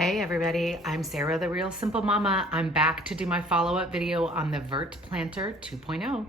Hey everybody, I'm Sarah, the Real Simple Mama. I'm back to do my follow-up video on the Vertplanter 2.0.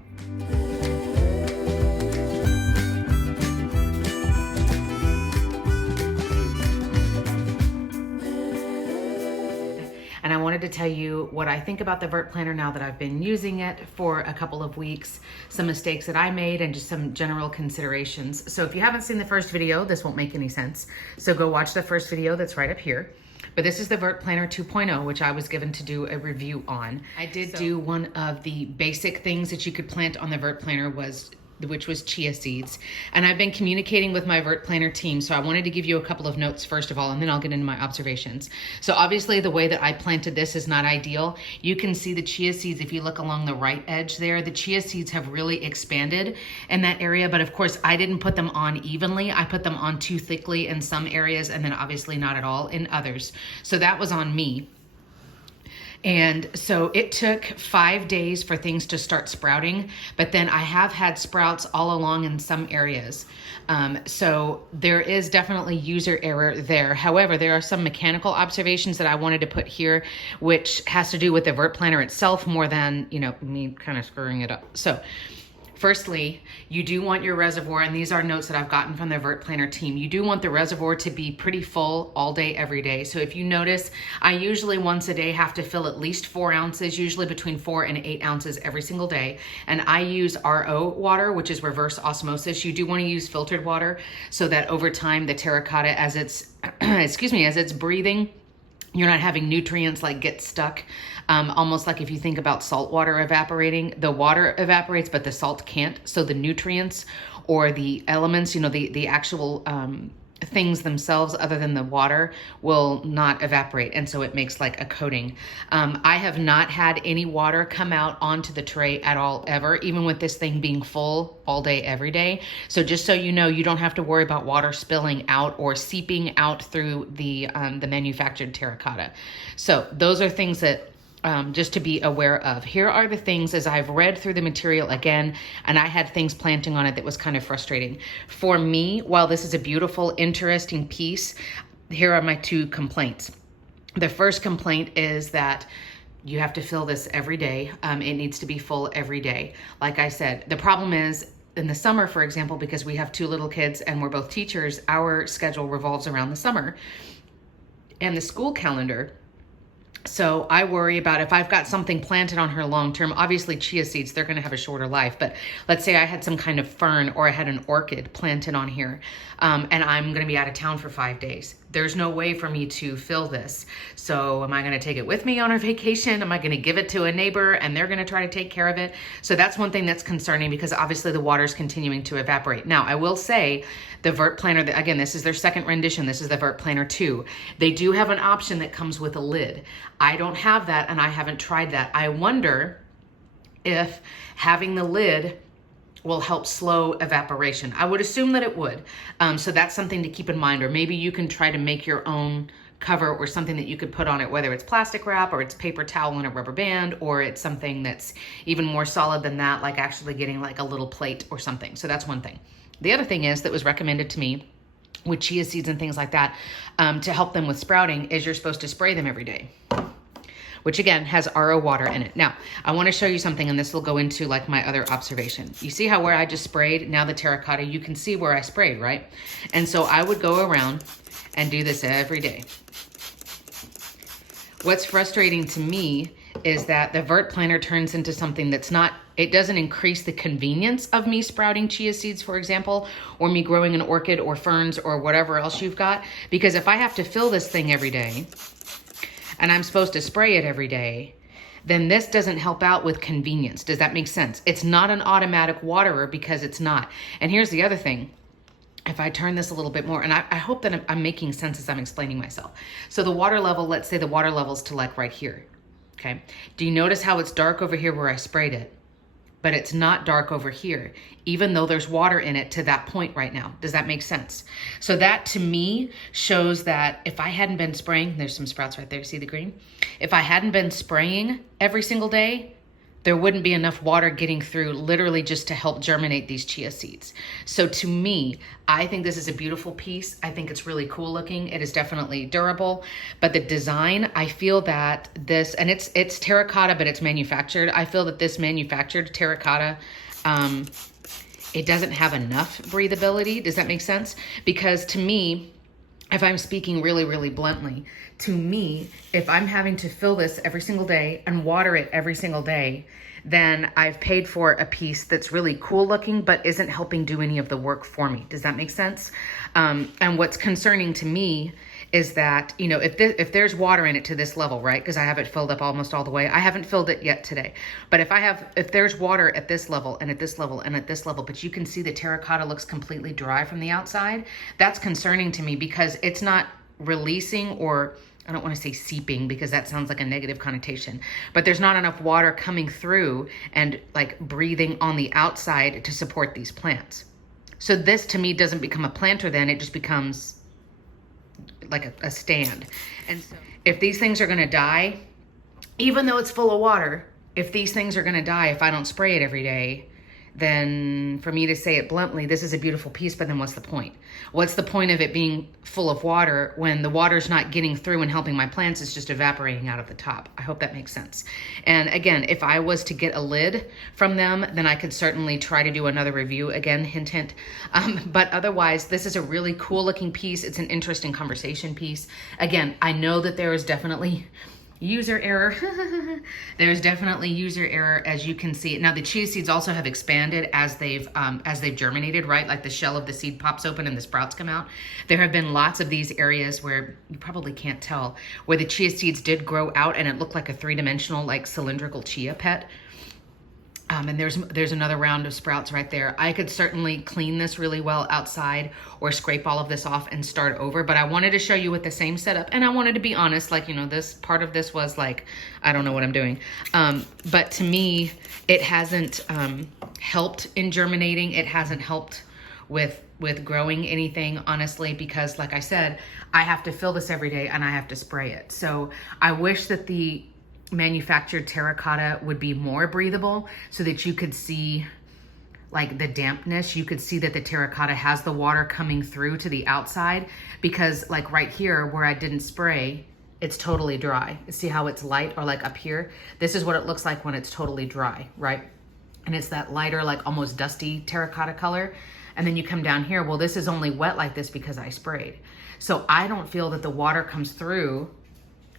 And I wanted to tell you what I think about the Vertplanter now that I've been using it for a couple of weeks, some mistakes that I made, and just some general considerations. So if you haven't seen the first video, this won't make any sense. So go watch the first video that's right up here. But this is the Vertplanter 2.0, which I was given to do a review on. I did do one of the basic things that you could plant on the Vertplanter which was chia seeds. And I've been communicating with my Vertplanter team, so I wanted to give you a couple of notes first of all, and then I'll get into my observations. So obviously the way that I planted this is not ideal. You can see the chia seeds, if you look along the right edge there, the chia seeds have really expanded in that area, but of course I didn't put them on evenly. I put them on too thickly in some areas, and then obviously not at all in others. So that was on me. And so it took 5 days for things to start sprouting, but then I have had sprouts all along in some areas. So there is definitely user error there. However, there are some mechanical observations that I wanted to put here, which has to do with the Vertplanter itself more than, me kind of screwing it up. So firstly, you do want your reservoir, and these are notes that I've gotten from the Vertplanter team. You do want the reservoir to be pretty full all day, every day. So if you notice, I usually once a day have to fill at least 4 ounces, usually between 4 and 8 ounces every single day. And I use RO water, which is reverse osmosis. You do want to use filtered water so that over time the terracotta, as it's, as it's breathing, you're not having nutrients like get stuck. Almost like if you think about salt water evaporating, the water evaporates, but the salt can't. So the nutrients or the elements, the actual things themselves other than the water will not evaporate. And so it makes like a coating. I have not had any water come out onto the tray at all, ever, even with this thing being full all day, every day. So just so you know, you don't have to worry about water spilling out or seeping out through the manufactured terracotta. So those are things that just to be aware of. Here are the things as I've read through the material again, and I had things planting on it that was kind of frustrating. For me, while this is a beautiful, interesting piece, here are my 2 complaints. The first complaint is that you have to fill this every day. It needs to be full every day. Like I said, the problem is in the summer, for example, because we have 2 little kids and we're both teachers, our schedule revolves around the summer and the school calendar. So I worry about if I've got something planted on her long-term, obviously chia seeds, they're gonna have a shorter life, but let's say I had some kind of fern or I had an orchid planted on here, and I'm gonna be out of town for 5 days. There's no way for me to fill this. So am I gonna take it with me on our vacation? Am I gonna give it to a neighbor and they're gonna try to take care of it? So that's one thing that's concerning because obviously the water's continuing to evaporate. Now, I will say the Vertplanter, again, this is their second rendition. This is the Vertplanter 2. They do have an option that comes with a lid. I don't have that and I haven't tried that. I wonder if having the lid will help slow evaporation. I would assume that it would. So that's something to keep in mind, or maybe you can try to make your own cover or something that you could put on it, whether it's plastic wrap or it's paper towel and a rubber band, or it's something that's even more solid than that, like actually getting like a little plate or something. So that's one thing. The other thing is that was recommended to me with chia seeds and things like that, to help them with sprouting, is you're supposed to spray them every day, which again has RO water in it. Now, I wanna show you something, and this will go into like my other observation. You see how where I just sprayed, now the terracotta, you can see where I sprayed, right? And so I would go around and do this every day. What's frustrating to me is that the Vertplanter turns into something that's not, it doesn't increase the convenience of me sprouting chia seeds, for example, or me growing an orchid or ferns or whatever else you've got. Because if I have to fill this thing every day, and I'm supposed to spray it every day, then this doesn't help out with convenience. Does that make sense? It's not an automatic waterer because it's not. And here's the other thing. If I turn this a little bit more, and I hope that I'm making sense as I'm explaining myself. So the water level, let's say the water level's to like right here, okay? Do you notice how it's dark over here where I sprayed it? But it's not dark over here, even though there's water in it to that point right now. Does that make sense? So that to me shows that if I hadn't been spraying, there's some sprouts right there, see the green? If I hadn't been spraying every single day, there wouldn't be enough water getting through literally just to help germinate these chia seeds. So to me, I think this is a beautiful piece. I think it's really cool looking. It is definitely durable, but the design, I feel that this, and it's terracotta, but it's manufactured. I feel that this manufactured terracotta, it doesn't have enough breathability. Does that make sense? Because to me, if I'm speaking really, really bluntly, to me, if I'm having to fill this every single day and water it every single day, then I've paid for a piece that's really cool looking, but isn't helping do any of the work for me. Does that make sense? And what's concerning to me is that, you know, if there's water in it to this level, right? Because I have it filled up almost all the way. I haven't filled it yet today. But if there's water at this level and at this level and at this level, but you can see the terracotta looks completely dry from the outside, that's concerning to me because it's not releasing, or I don't want to say seeping because that sounds like a negative connotation, but there's not enough water coming through and like breathing on the outside to support these plants. So this to me doesn't become a planter then, it just becomes like a stand. And so if these things are going to die, even though it's full of water, if these things are going to die if I don't spray it every day, then for me to say it bluntly, this is a beautiful piece, but then what's the point? What's the point of it being full of water when the water's not getting through and helping my plants? It's just evaporating out of the top. I hope that makes sense. And again, if I was to get a lid from them, then I could certainly try to do another review. Again, hint, hint. But otherwise, this is a really cool looking piece. It's an interesting conversation piece. Again, I know that there is definitely user error. There's definitely user error, as you can see. Now the chia seeds also have expanded as they've germinated, right? Like the shell of the seed pops open and the sprouts come out. There have been lots of these areas where you probably can't tell, where the chia seeds did grow out and it looked like a three-dimensional, like cylindrical chia pet. And there's another round of sprouts right there. I could certainly clean this really well outside or scrape all of this off and start over, but I wanted to show you with the same setup. And I wanted to be honest, like, you know, this part of this was like, I don't know what I'm doing. But to me, it hasn't helped in germinating. It hasn't helped with growing anything, honestly, because like I said, I have to fill this every day and I have to spray it. So I wish that the manufactured terracotta would be more breathable so that you could see like the dampness. You could see that the terracotta has the water coming through to the outside, because like right here where I didn't spray, it's totally dry. See how it's light, or like up here? This is what it looks like when it's totally dry, right? And it's that lighter, like almost dusty terracotta color. And then you come down here, well, this is only wet like this because I sprayed. So I don't feel that the water comes through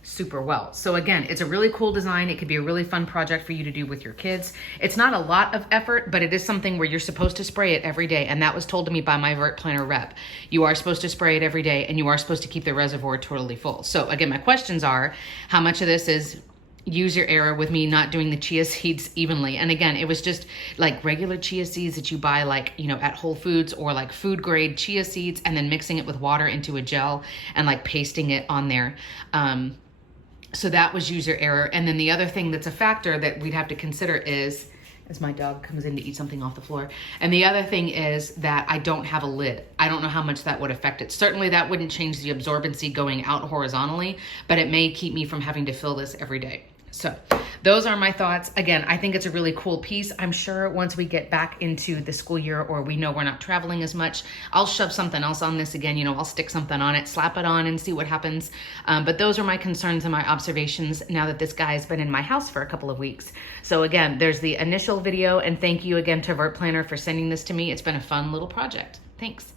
super well. So again, it's a really cool design. It could be a really fun project for you to do with your kids. It's not a lot of effort, but it is something where you're supposed to spray it every day. And that was told to me by my Vertplanter rep. You are supposed to spray it every day and you are supposed to keep the reservoir totally full. So again, my questions are, how much of this is user error with me not doing the chia seeds evenly? And again, it was just like regular chia seeds that you buy, like, you know, at Whole Foods, or like food grade chia seeds, and then mixing it with water into a gel and like pasting it on there. So that was user error. And then the other thing that's a factor that we'd have to consider is, as my dog comes in to eat something off the floor, and the other thing is that I don't have a lid. I don't know how much that would affect it. Certainly that wouldn't change the absorbency going out horizontally, but it may keep me from having to fill this every day. So those are my thoughts. Again, I think it's a really cool piece. I'm sure once we get back into the school year, or we know we're not traveling as much, I'll shove something else on this again. You know, I'll stick something on it, slap it on, and see what happens. But those are my concerns and my observations now that this guy has been in my house for a couple of weeks. So again, there's the initial video, and thank you again to Vertplanter for sending this to me. It's been a fun little project. Thanks.